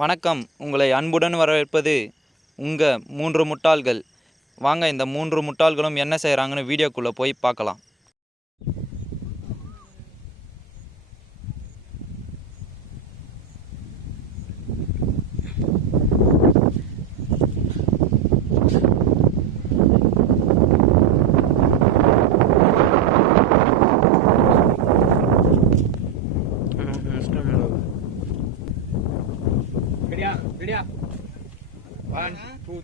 வணக்கம். உங்களை அன்புடன் வரவேற்பது உங்கள் மூன்று முட்டாள்கள். வாங்க இந்த மூன்று முட்டாள்களும் என்ன செய்கிறாங்கன்னு வீடியோக்குள்ளே போய் பார்க்கலாம்.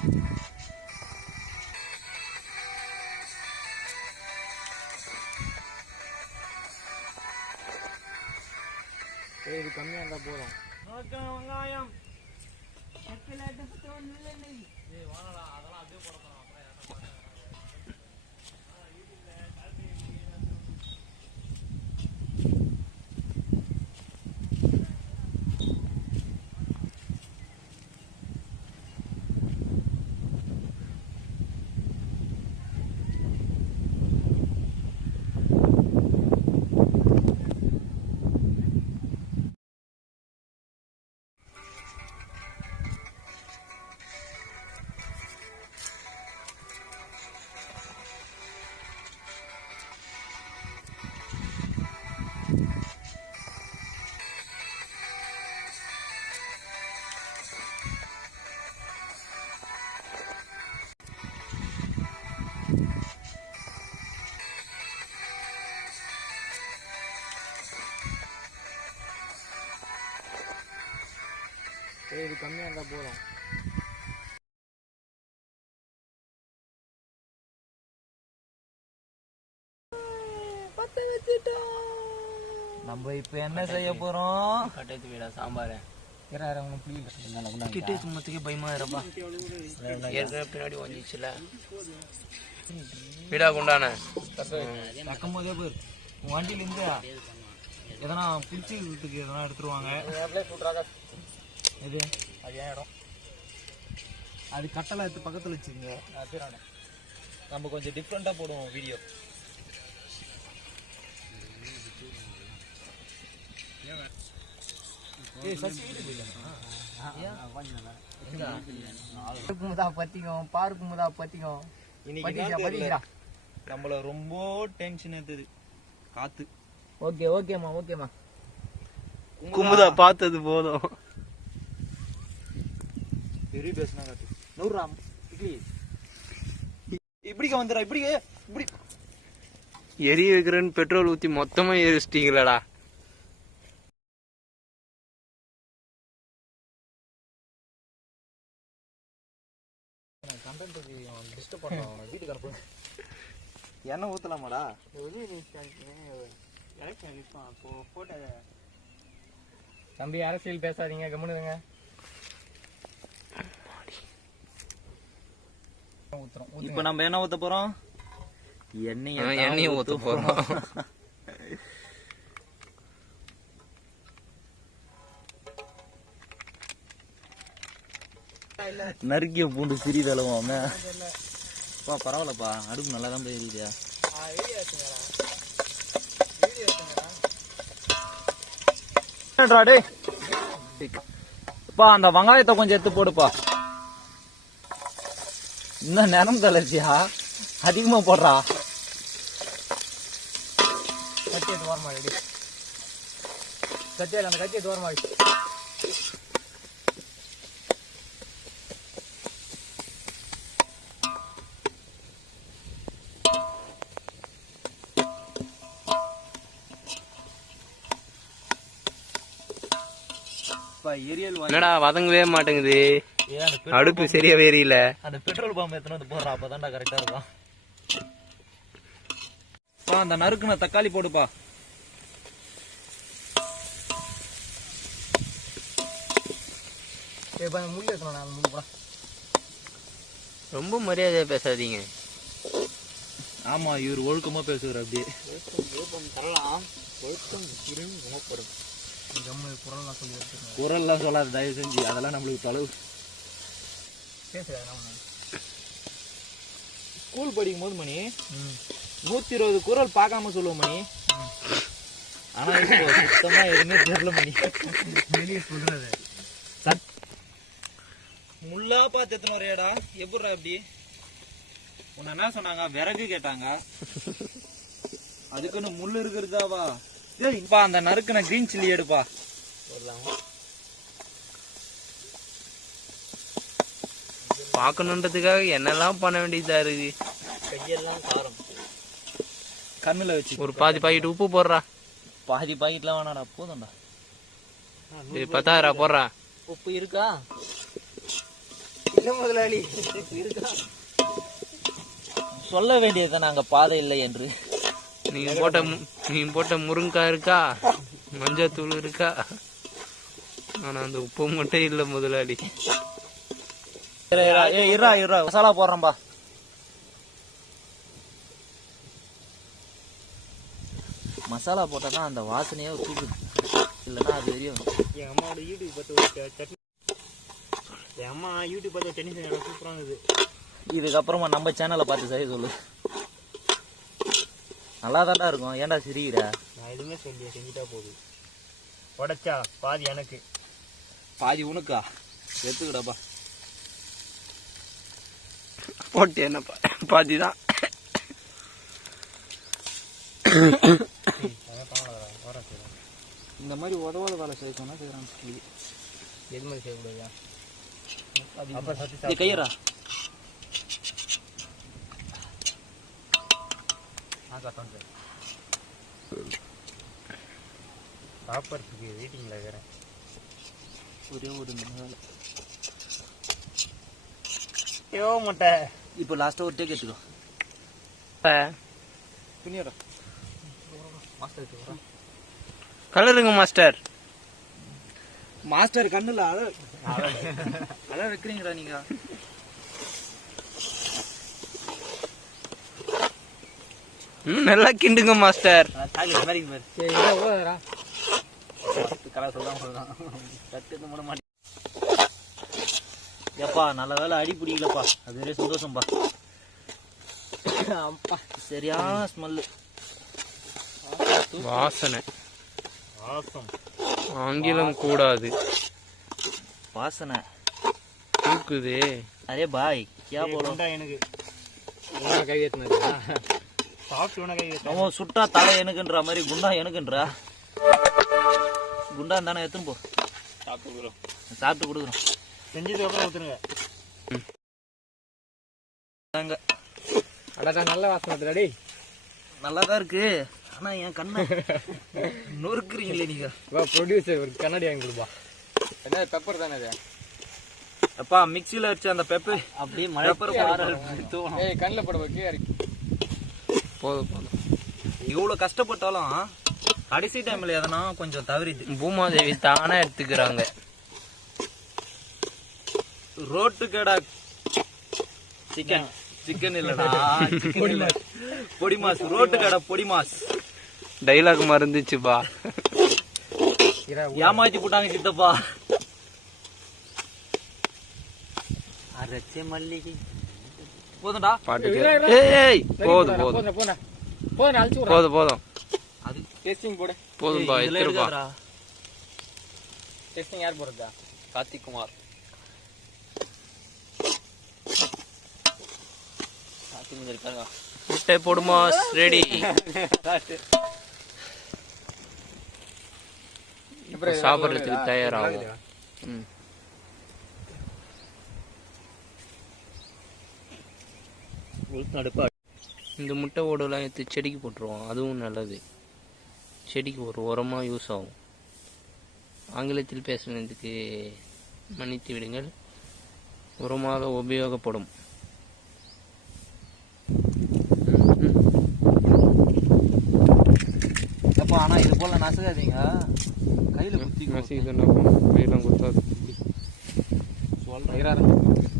த்ரீயா முட்டை எடுத்துட்டா லவ் சைடில் வச்சுக்கோ இது கம்மியாக இருந்தால் போதும் இது கம்மியாக இருந்தால் போதும். நம்ம இப்போ என்ன செய்ய போகிறோம் கட்டத்து வீடா சாம்பார். கிட்டே சும்மத்துக்கே பயமாக இருப்பா ஏற்கனவே பின்னாடி வந்துச்சுல வீடா குண்டான. பக்கம் போதே போயிரு. வண்டியிலேருந்து எதனா பிடிச்சிக்கிறதுக்கு எதனா எடுத்துருவாங்க. எது? அது ஏன் இடம்? அது கட்டளை எடுத்து பக்கத்தில் வச்சுக்கோங்க. நம்ம கொஞ்சம் டிஃப்ரெண்ட்டாக போடுவோம் வீடியோ நம்மள ரொம்ப டென்ஷன் எடுத்தது காத்து. ஓகே ஓகேம்மா ஓகேம்மா. குமுதா பார்த்தது போதும். பெரிய பேசுனா காத்து நூறுராம் இட்லி. இப்படிக்க வந்துடுறா இப்படி இப்படி. எரி வைக்கிறேன்னு பெட்ரோல் ஊற்றி மொத்தமா எரிச்சிட்டீங்களடா. எண்ணெய் ஊற்றலாமாடா தம்பி அரசியல் பேசாதீங்க கம்முனுங்க இப்போ நம்ம என்ன ஊத்த போறோம்? எண்ணெய் எண்ணெயை ஊத்த போறோம். நறுக்கிய பூண்டு சிறிதளவும் பா பரவாயில்லப்பா. அடுப்பு நல்லா தான் போயிருக்கியா பா அந்த வெங்காயத்தை கொஞ்சம் எடுத்து போடுப்பா. இன்னும் நிறம் தளர்ச்சியா? அதிகமாக போடுறா. கத்தி எடுத்து ஓரமா அந்த கட்டியை எடுத்து என்னடா வதங்கவே மாட்டேங்குது. அடுப்பு சரியாவே எரியல அந்த பெட்ரோல் பம்ப் எத்தனை வந்து போடுறா அப்பதான்டா கரெக்டா இருக்கும். பா அந்த நறுக்குன தக்காளி போடுப்பா. ரொம்ப மரியாதையா பேசாதீங்க. ஆமா இவர் ஒழுக்கமா பேசுகிறார் அப்படியே. தரலாம் ஒழுக்கம் குணப்படும் குரல்லாம் சொல்லாத தயவு செஞ்சு. அதெல்லாம் நம்மளுக்கு தொலைவு. ஸ்கூல் படிக்கும் போது மணி நூத்தி இருபது குரல் பார்க்காம சொல்லுவோம் மணி. ஆனா இப்போ சுத்தமா எதுவுமே தெரியல மணி. வெளியே சொல்கிறது முள்ளா பார்த்து எத்தனை வரையாடா? எப்படிடா அப்படி உன்னை என்ன சொன்னாங்க? விறகு கேட்டாங்க. அதுக்குன்னு முள் இருக்கிறதாவா? ஏய்ப்பா அந்த நறுக்குன கிரீன் சில்லி எடுப்பா. பார்க்கணுன்றதுக்காக என்னெல்லாம் பண்ண வேண்டியதா இருக்கு? கையெல்லாம் காரம். கண்ணுல வச்சு ஒரு பாதி பாக்கெட் உப்பு போடுறா. பாதி பாக்கெட்லாம் வேணாடா போதும்டா. பத்தாயிரம் போடுறா. உப்பு இருக்கா? இல்லை முதலாளி? இருக்கா? சொல்ல வேண்டியது நாங்க பாதை இல்லை என்று. நீங்க போட்ட மு- நீங்க போட்ட முருங்கைக்காய் இருக்கா? மஞ்சத்தூள் இருக்கா? ஆனா அந்த உப்பு மட்டும் இல்ல முதலாளி. இரு, இரு, ஏய், இருடா இருடா மசாலா போடுறேன்பா. மசாலா போட்டால் தான் அந்த வாசனையே தூக்குது இல்லைன்னா அது தெரியும் என் அம்மாவோட யூடியூப் பார்த்து சட்னி என் அம்மா யூடியூப் பார்த்து சட்னி செஞ்சாங்க சூப்பரானது இதுக்கப்புறமா நம்ம சேனலை பார்த்து செய்ய சொல்லு. நல்லா தான்டா இருக்கும். ஏன்டா சிரிக்கிற? நான் எதுவுமே சொல்லி செஞ்சுட்டா போதும். உடைச்சா பாதி எனக்கு. பாதி உனக்கா? எடுத்துக்கிடாப்பா. போட்டு என்ன பாதி தான் இந்த மாதிரி உதவாத வேலை செய்ய சொன்னா செய்யறான். எது மாதிரி செய்யக்கூடாதா அப்ப கையரா சாப்பிட்றதுக்கு வெயிட்டிங்கில் இருக்கிறேன். ஒரே ஒரு ஐயோ முட்டை. இப்போ லாஸ்ட்டாக ஒரு டேக் எடுத்துக்கோ. துணியடா. மாஸ்டர் கலருங்க மாஸ்டர் மாஸ்டர் கண்ணுல அழ அழ வைக்கிறீங்கடா நீங்க ம், நல்லா கிண்டுங்க மாஸ்டர் சாக்லேட் மாதிரி பாரு சரி இதை ஓதுறா கலர் சொல்லாம சொல்லலாம் சட்டு மூட மாட்டேன். ஏப்பா நல்ல வேலை அடி பிடிக்கலப்பா. அது ஒரே சந்தோஷம்பா. அப்பா சரியான ஸ்மெல்லு வாசனை. வாசம். ஆங்கிலம் கூடாது. வாசனை. தூக்குதே. அரே பாய் கியா போலும் எனக்கு. சாப்பிட்டு. அவன் சுட்டா தலை எனக்குன்ற மாதிரி குண்டா எனக்குன்றா. குண்டா தானே எத்துன்னு போ. சாப்பிட்டு கொடுக்குறோம். செஞ்சதுக்கு அப்புறம் ஊத்துருங்க தாங்க அடடா நல்ல வாசனை டேய் நல்லா தான் இருக்கு. ஆனா என் கண்ணை நொறுக்குறீங்களே நீங்க. வா ப்ரொடியூசர் ஒரு கண்ணாடி வாங்கி கொடுப்பா. என்ன பெப்பர் தானே அது அப்பா மிக்ஸில அடிச்ச அந்த பெப்பர் அப்படியே மழை தூவணும் ஏய் கண்ணில் போட வைக்க இறக்கி. போதும் போதும். இவ்வளவு கஷ்டப்பட்டாலும் கடைசி டைம்ல எதனா கொஞ்சம் தவறிது. பூமாதேவி தானா எடுத்துக்கிறாங்க. ரோட்டு கடா சிக்கன் சிக்கன் இல்லடா இல்ல. பொடி மாஸ் ரோட்டு கடை பொடி மாஸ் டைலாக் மறந்துச்சுப்பா. ஏமாத்தி போட்டாங்க சித்தப்பா. அரைச்ச மல்லிகை. போதும்டா. பாட்டு. ஏய், போதும் போதும். போதும் போன போதும் அது டெஸ்டிங் போடு. போதும்பா எடுத்துருப்பா. டெஸ்டிங் யார் போடுறதா? கார்த்திக் குமார் கார்த்திக் குமார் இருக்காங்க முட்டை போடுமா ரெடி. சாப்பிட்றதுக்கு தயாராகும். ம். நடுப்பா இந்த முட்டை ஓடெல்லாம் எடுத்து செடிக்கு போட்டுருவோம். அதுவும் நல்லது. செடிக்கு ஒரு உரமாக யூஸ் ஆகும். ஆங்கிலத்தில் பேசுனதுக்கு மன்னித்து விடுங்கள். உரமாக உபயோகப்படும். ம், ம். பரவாயில்ல நசுக்காதீங்க. கையில குத்தி நசுக்கி தானே போகணும் கையெல்லாம் குத்தாது. ஒரு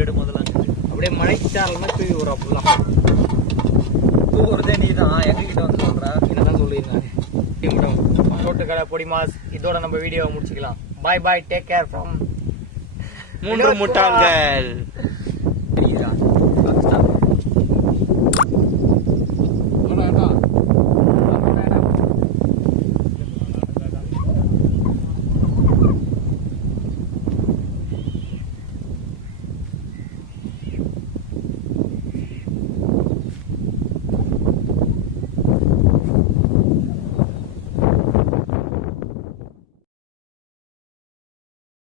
எடு முதல்ல அப்படியே மழைச்சாரல் மாதிரி தூவி விடுறா ஃபுல்லாக தூக்குறதே நீ தான் எங்க கிட்ட வந்து சொல்ற? என்னதான் சொல்லியிருந்தாரு. நிமிடம் சோட்டுக்கடை பொடி மாஸ் இதோட நம்ம வீடியோவை முடிச்சுக்கலாம். Bye bye take care from மூன்று முட்டாள்கள். தெரியுதா?